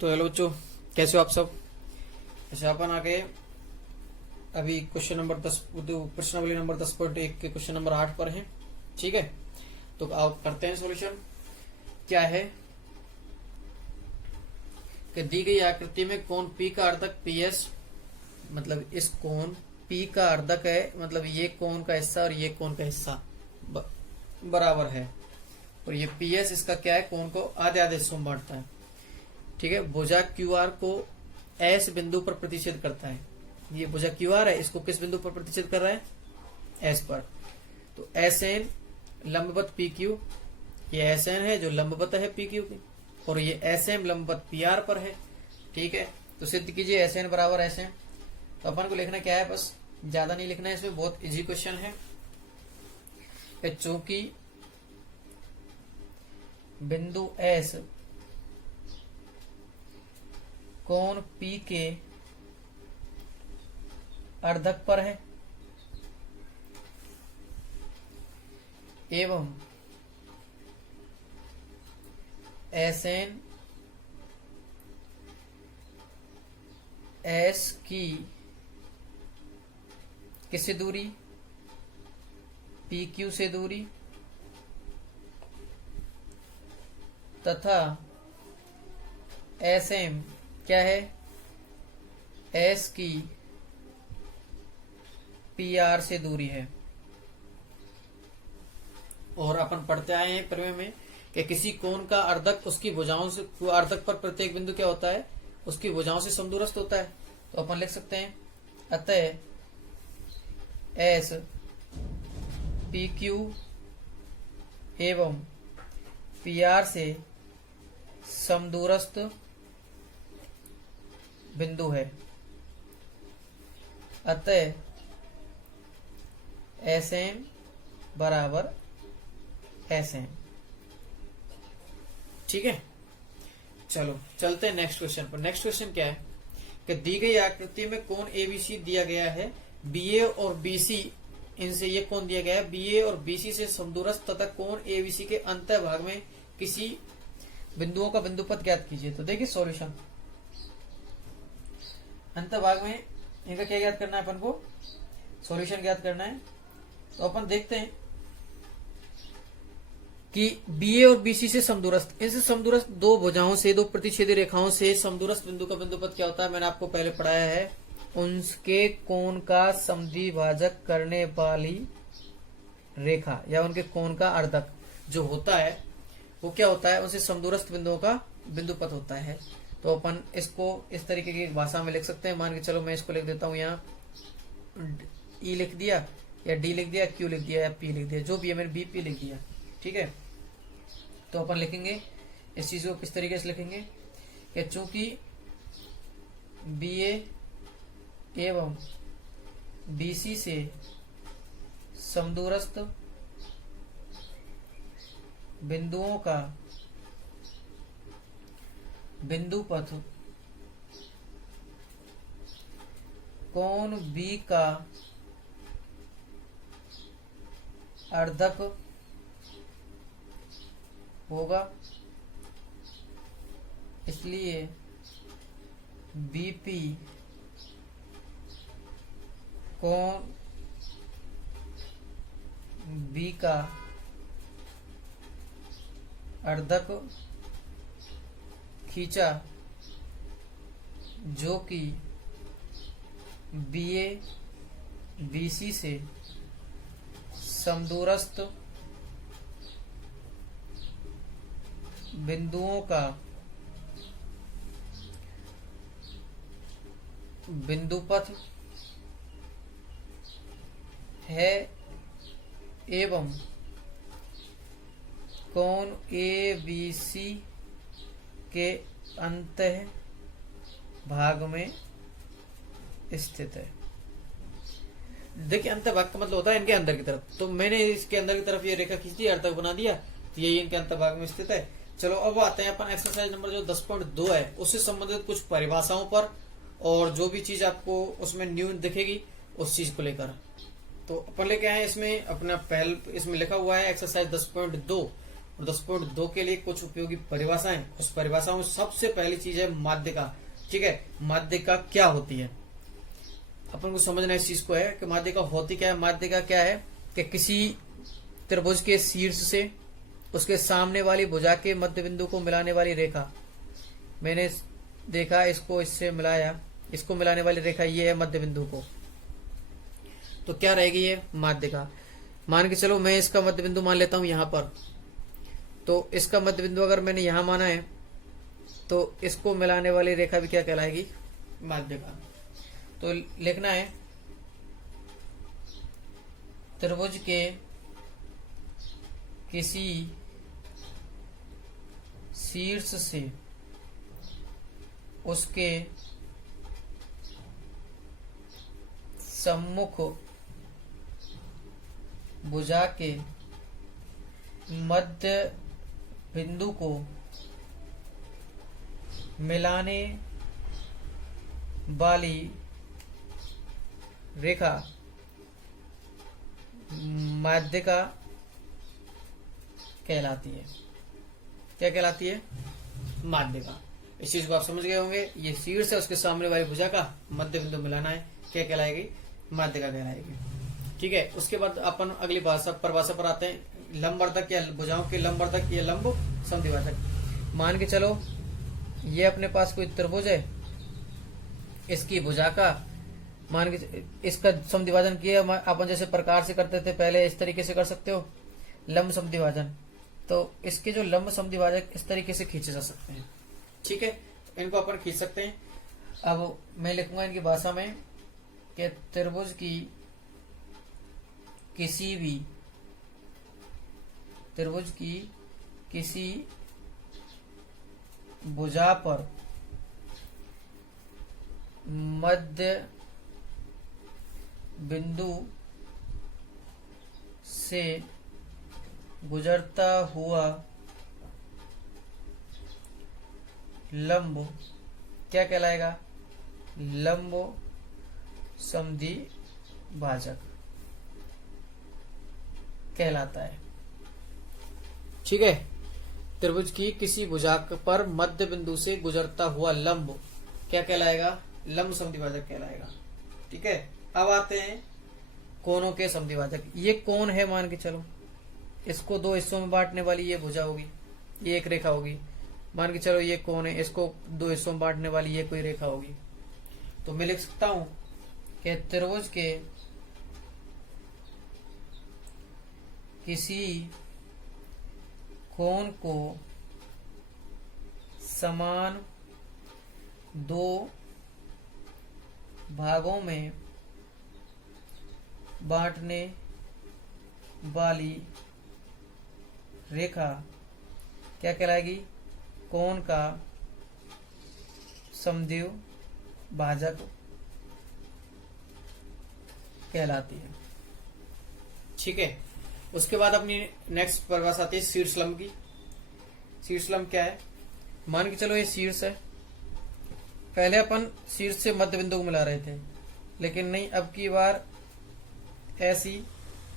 तो हेलो बच्चों, कैसे हो आप सब। ऐसे अपन आगे अभी क्वेश्चन नंबर 10 प्रश्नावली नंबर 10.1 के क्वेश्चन नंबर 8 पर हैं। ठीक है, तो आप करते हैं सॉल्यूशन। क्या है कि दी गई आकृति में कोण P का अर्धक PS, मतलब इस कोण P का अर्धक है, मतलब ये कोण का हिस्सा और ये कोण का हिस्सा बराबर है, और ये PS इसका क्या है, कोण को आधे आधे हिस्सों में बांटता है। ठीक है, भुजा QR को S बिंदु पर प्रतिच्छेद करता है। ये भुजा QR है, इसको किस बिंदु पर प्रतिच्छेद कर रहा है, S पर। तो SN लंबवत PQ, ये SN है जो लंबवत है PQ की, और ये SM लंबवत PR पर है। ठीक है, तो सिद्ध कीजिए SN बराबर SM। तो अपन को लिखना क्या है, बस ज्यादा नहीं लिखना है, इसमें बहुत इजी क्वेश्चन है। चूंकि बिंदु S कोण P के अर्धक पर है एवं SN S की किससे दूरी, PQ से दूरी, तथा SM क्या है, S की PR से दूरी है। और अपन पढ़ते आए हैं प्रमेय में कि किसी कोण का अर्धक उसकी भुजाओं से, अर्धक पर प्रत्येक बिंदु क्या होता है, उसकी भुजाओं से समदूरस्थ होता है। तो अपन लिख सकते हैं अतः S PQ एवं PR से समदूरस्थ बिंदु है। अतः SM बराबर SM। ठीक है, चलो चलते हैं नेक्स्ट क्वेश्चन पर। नेक्स्ट क्वेश्चन क्या है कि दी गई आकृति में कोण ABC दिया गया है, BA और BC, इनसे ये कोण दिया गया है, BA और BC से समदूरस्थ तथा कोण ABC के अंतः भाग में किसी बिंदुओं का बिंदुपथ ज्ञात कीजिए। तो देखिए सॉल्यूशन, अंतः भाग में इनका क्या ज्ञात करना है, अपन को सॉल्यूशन ज्ञात करना है। तो अपन देखते हैं कि BA और BC से समदूरस्थ, इनसे समदूरस्थ दो भुजाओं से, दो प्रतिच्छेदी रेखाओं से समदूरस्थ बिंदु का बिंदुपथ क्या होता है, मैंने आपको पहले पढ़ाया है, उनके कोण का समद्विभाजक करने वाली रेखा या उनके कोण का अर्धक जो होता है वो क्या होता है, उनसे समदूरस्थ बिंदुओं का बिंदुपथ होता है। तो अपन इसको इस तरीके की भाषा में लिख सकते हैं। मान के चलो मैं इसको लिख देता हूं, यहाँ E लिख दिया या D लिख दिया, Q लिख दिया या P लिख दिया, जो भी है मैंने BP लिख दिया। ठीक है, तो अपन लिखेंगे इस चीज को किस तरीके से लिखेंगे कि चूंकि BA एवं BC से समदूरस्थ बिंदुओं का बिंदुपथ कोण B का अर्धक होगा, इसलिए BP कोण B का अर्धक खींचा, जो कि BA BC से समदूरस्थ बिंदुओं का बिंदुपथ है एवं कोण ABC के अंतः भाग में स्थित है। देखिए अंतर भाग का मतलब होता है इनके अंदर की तरफ, तो मैंने इसके अंदर की तरफ ये रेखा खींच दी, अर्धक बना दिया, तो यही इनके अंतर भाग में स्थित है। चलो अब आते हैं अपन एक्सरसाइज नंबर जो 10.2 है उससे संबंधित कुछ परिभाषाओं पर, और जो भी चीज आपको उसमें न्यू दिखेगी उस चीज को लेकर। तो अपन लेके आए इसमें अपना पहल, इसमें लिखा हुआ है एक्सरसाइज 10.2 और 10.2 के लिए कुछ उपयोगी परिभाषाएं। उस परिभाषाओं में सबसे पहली चीज है माध्यिका। ठीक है, माध्यिका क्या होती है, अपन को समझना इस चीज को है कि माध्यिका होती क्या है। माध्यिका क्या है कि किसी त्रिभुज के शीर्ष से उसके सामने वाली भुजा के मध्य बिंदु को मिलाने वाली रेखा, मैंने देखा इसको इससे मिलाया, इसको मिलाने वाली रेखा ये है मध्य बिंदु को, तो क्या रहेगी ये माध्यिका। मान के चलो मैं इसका मध्य बिंदु मान लेता हूं यहां पर, तो इसका मध्य बिंदु अगर मैंने यहां माना है तो इसको मिलाने वाली रेखा भी क्या कहलाएगी, माध्यिका। तो लिखना है त्रिभुज के किसी शीर्ष से उसके सम्मुख भुजा के मध्य बिंदु को मिलाने वाली रेखा माध्यिका कहलाती है। क्या कहलाती है, माध्यिका। इस चीज को आप समझ गए होंगे, ये शीर्ष है उसके सामने वाली भुजा का मध्य बिंदु मिलाना है, क्या कहलाएगी, माध्यिका कहलाएगी। ठीक है, उसके बाद अपन अगली परिभाषा पर आते हैं। लंबवर्धक या भुजाओं के लंबवर्धक या लंब समद्विभाजक। मान के चलो ये अपने पास कोई त्रिभुज है, इसकी भुजा का मान के इसका समद्विभाजन किया अपन जैसे प्रकार से करते थे पहले, इस तरीके से कर सकते हो लंब समद्विभाजन। तो इसके जो लंब समद्विभाजक इस तरीके से खींचे जा सकते हैं। ठीक है, इनको अपन खींच सकते हैं। अब मैं लिखूंगा इनकी भाषा में कि त्रिभुज की किसी भुजा पर मध्य बिंदु से गुजरता हुआ लंब क्या कहलाएगा, लंब समद्विभाजक कहलाता है। ठीक है, त्रिभुज की किसी भुजा पर मध्य बिंदु से गुजरता हुआ लंब क्या कहलाएगा, लंब समद्विभाजक कहलाएगा। ठीक है, अब आते हैं कोणों के समद्विभाजक। ये कोण है, मान के चलो इसको दो हिस्सों में बांटने वाली ये भुजा होगी, ये एक रेखा होगी। मान के चलो ये कोण है, इसको दो हिस्सों में बांटने वाली ये कोई रेखा होगी। तो मैं लिख सकता हूं कि त्रिभुज के किसी कोण को समान दो भागों में बांटने वाली रेखा क्या कहलाएगी, कोण का समद्विभाजक कहलाती है। ठीक है, उसके बाद अपनी नेक्स्ट परिभाषा आती है शीर्षलंब की। शीर्षलंब क्या है, मान के चलो ये शीर्ष है, पहले अपन शीर्ष से मध्य बिंदु को मिला रहे थे, लेकिन नहीं, अब की बार ऐसी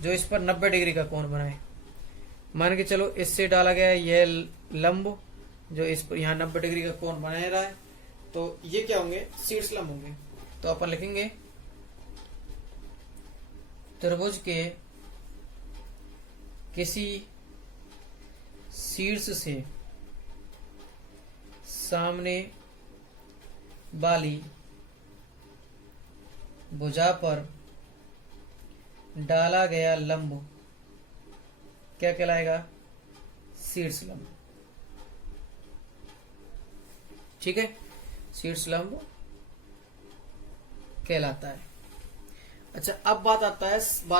जो इस पर 90 डिग्री का कोण बनाए। मान के चलो इससे डाला गया यह लंब जो इस पर यहाँ 90 डिग्री का कोण बना रहा है, तो ये क्या होंगे, शीर्षलंब होंगे। तो अपन लिखेंगे त्रिभुज के किसी शीर्ष से सामने वाली भुजा पर डाला गया लंब क्या कहलाएगा, शीर्षलंब। ठीक है, शीर्षलंब कहलाता है। अच्छा, अब बात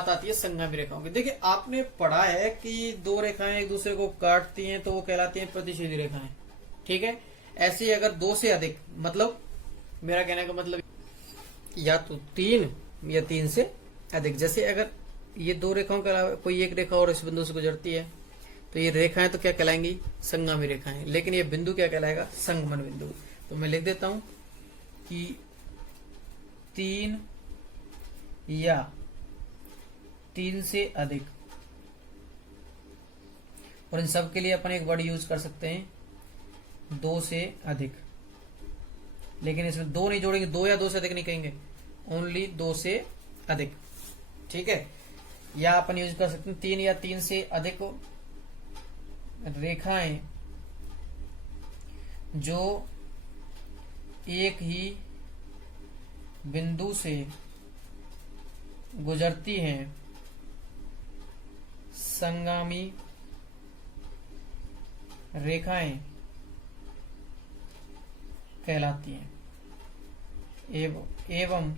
आती है संगामी रेखाओं की। देखिए आपने पढ़ा है कि दो रेखाएं एक दूसरे को काटती हैं तो वो कहलाती हैं प्रतिच्छेदी रेखाएं। ठीक है, ऐसे ही अगर दो से अधिक, मतलब मेरा कहने का मतलब या तो 3 या 3 से अधिक, जैसे अगर ये दो रेखाओं के अलावा कोई एक रेखा और इस बिंदु से गुजरती है तो ये रेखाएं तो क्या कहलाएंगी, संगामी रेखाएं। लेकिन ये बिंदु क्या कहलाएगा, संगमन बिंदु। तो मैं लिख देता हूं कि 3 या 3 से अधिक और इन सब के लिए अपन एक वर्ड यूज कर सकते हैं 2 से अधिक, लेकिन इसमें 2 नहीं जोड़ेंगे, 2 या 2 से अधिक नहीं कहेंगे, ओनली 2 से अधिक। ठीक है, या अपन यूज कर सकते हैं 3 या 3 से अधिक रेखाएं जो एक ही बिंदु से गुजरती हैं संगामी रेखाएं कहलाती हैं। एवं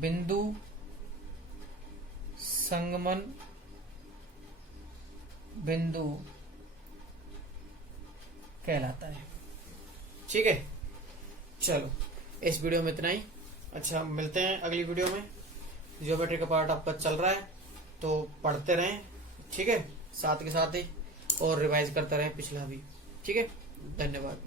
बिंदु संगमन बिंदु कहलाता है। ठीक है, चलो इस वीडियो में इतना ही। अच्छा, मिलते हैं अगली वीडियो में। ज्योमेट्री का पार्ट आपका चल रहा है तो पढ़ते रहें, ठीक है, साथ के साथ ही, और रिवाइज करते रहें पिछला भी। ठीक है, धन्यवाद।